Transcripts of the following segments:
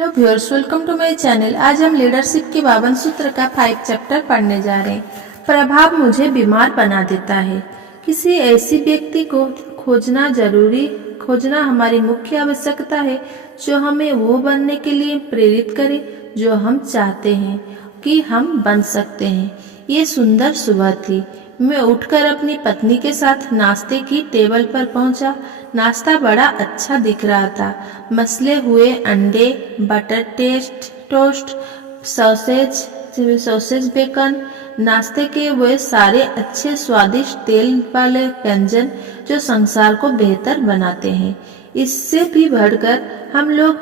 Hello viewers, welcome to my channel. आज हम leadership के 52 सूत्र का 5 चैप्टर पढ़ने जा रहे हैं। प्रभाव मुझे बीमार बना देता है। किसी ऐसी व्यक्ति को खोजना हमारी मुख्य आवश्यकता है जो हमें वो बनने के लिए प्रेरित करे जो हम चाहते हैं कि हम बन सकते हैं। ये सुंदर सुबह थी। मैं उठकर अपनी पत्नी के साथ नाश्ते की टेबल पर पहुंचा। नाश्ता बड़ा अच्छा दिख रहा था। मसले हुए अंडे, बटर टोस्ट, सॉसेज बेकन, नाश्ते के वे सारे अच्छे स्वादिष्ट तेल वाले व्यंजन जो संसार को बेहतर बनाते हैं। इससे भी बढ़कर हम लोग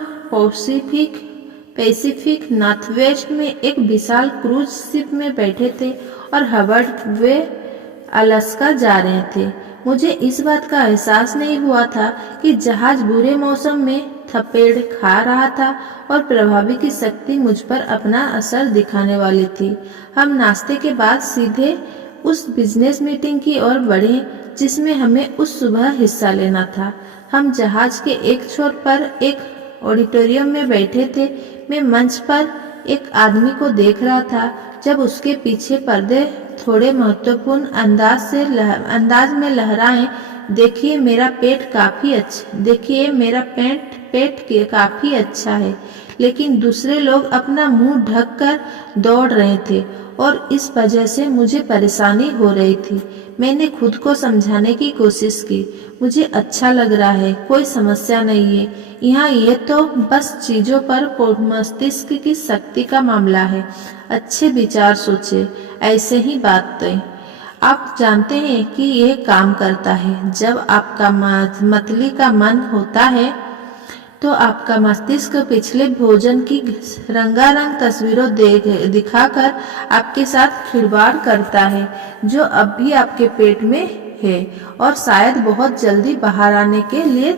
पैसिफिक नॉर्थवेस्ट में एक विशाल क्रूज शिप में बैठे थे और हवाई वे अलास्का जा रहे थे। मुझे इस बात का एहसास नहीं हुआ था कि जहाज बुरे मौसम में थपेड़ खा रहा था और प्रभावी की शक्ति मुझ पर अपना असर दिखाने वाली थी। हम नाश्ते के बाद सीधे उस बिजनेस मीटिंग की ओर बढ़े जिसमें हमें उस सुबह हिस्सा लेना था। हम जहाज के एक छोर पर एक ऑडिटोरियम में बैठे थे। मैं मंच पर एक आदमी को देख रहा था जब उसके पीछे पर्दे थोड़े महत्वपूर्ण अंदाज में लहराए। देखिए मेरा पेट काफी अच्छा है। लेकिन दूसरे लोग अपना मुंह ढककर दौड़ रहे थे और इस वजह से मुझे परेशानी हो रही थी। मैंने खुद को समझाने की कोशिश की। मुझे अच्छा लग रहा है, कोई समस्या नहीं है यहाँ। ये तो बस चीजों पर मस्तिष्क की शक्ति का मामला है। अच्छे विचार सोचे, ऐसे ही बात तय। आप जानते हैं कि यह काम करता है। जब आपका मतली का मन होता है तो आपका मस्तिष्क पिछले भोजन की रंगारंग तस्वीरों दिखाकर आपके साथ खिलवाड़ करता है जो अब भी आपके पेट में है और शायद बहुत जल्दी बाहर आने के लिए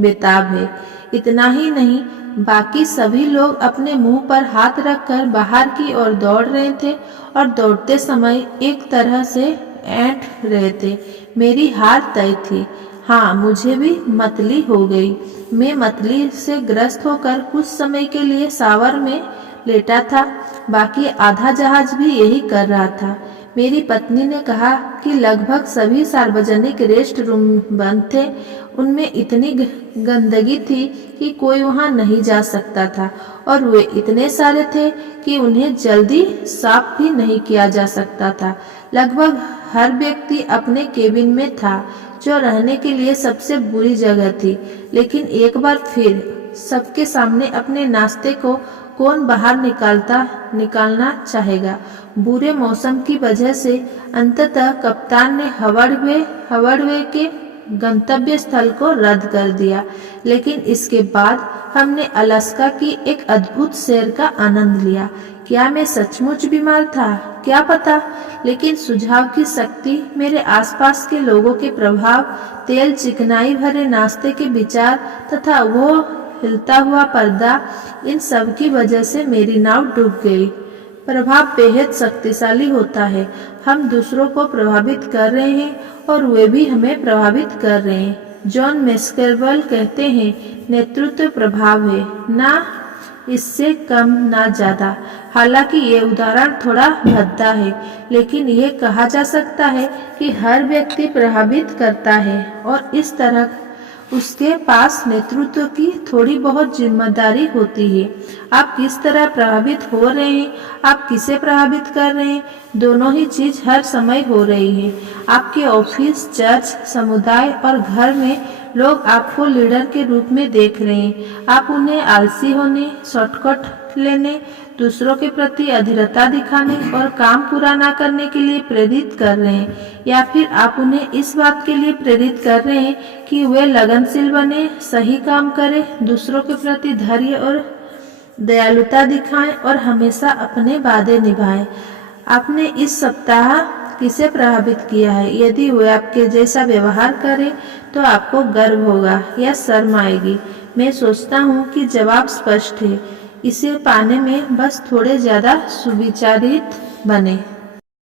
बेताब है। इतना ही नहीं, बाकी सभी लोग अपने मुंह पर हाथ रखकर बाहर की ओर दौड़ रहे थे और दौड़ते समय एक तरह से ऐंठ रहे थे। मेरी हार तय थी। हाँ, मुझे भी मतली हो गई। मैं मतली से ग्रस्त होकर कुछ समय के लिए शावर में लेटा था। बाकी आधा जहाज भी यही कर रहा था। मेरी पत्नी ने कहा कि लगभग सभी सार्वजनिक रेस्ट रूम बंद थे। उनमें इतनी गंदगी थी कि कोई वहां नहीं जा सकता था और वे इतने सारे थे कि उन्हें जल्दी साफ भी नहीं किया जा सकता था। लगभग हर व्यक्ति अपने केबिन में था जो रहने के लिए सबसे बुरी जगह थी। लेकिन एक बार फिर सबके सामने अपने नाश्ते को कौन बाहर निकालना चाहेगा। बुरे मौसम की वजह से अंततः कप्तान ने हवाई के गंतव्य स्थल को रद्द कर दिया। लेकिन इसके बाद हमने अलास्का की एक अद्भुत सैर का आनंद लिया। क्या मैं सचमुच बीमार था? क्या पता। लेकिन सुझाव की शक्ति, मेरे आसपास के लोगों के प्रभाव, तेल चिकनाई भरे नाश्ते के विचार तथा वो हिलता हुआ पर्दा, इन सब की वजह से मेरी नाव डूब गई। प्रभाव बेहद शक्तिशाली होता है। हम दूसरों को प्रभावित कर रहे हैं और वे भी हमें प्रभावित कर रहे हैं। जॉन मैक्सवेल कहते हैं, नेतृत्व प्रभाव है, ना इससे कम ना ज्यादा। हालांकि ये उदाहरण थोड़ा भद्दा है, लेकिन ये कहा जा सकता है कि हर व्यक्ति प्रभावित करता है और इस तरह उसके पास नेतृत्व की थोड़ी बहुत जिम्मेदारी होती है। आप किस तरह प्रभावित हो रहे हैं, आप किसे प्रभावित कर रहे हैं, दोनों ही चीज हर समय हो रही है। आपके ऑफिस, चर्च, समुदाय और घर में लोग आपको लीडर के रूप में देख रहे हैं। आप उन्हें आलसी होने, शॉर्टकट लेने, दूसरों के प्रति अधीरता दिखाने और काम पूरा न करने के लिए प्रेरित कर रहे हैं, या फिर आप उन्हें इस बात के लिए प्रेरित कर रहे हैं कि वे लगनशील बने, सही काम करें, दूसरों के प्रति धैर्य और दयालुता दिखाएं और हमेशा अपने वादे निभाएं। आपने इस सप्ताह किसे प्रभावित किया है? यदि वे आपके जैसा व्यवहार करें तो आपको गर्व होगा या शर्म आएगी? मैं सोचता हूँ कि जवाब स्पष्ट है। इसे पाने में बस थोड़े ज्यादा सुविचारित बने।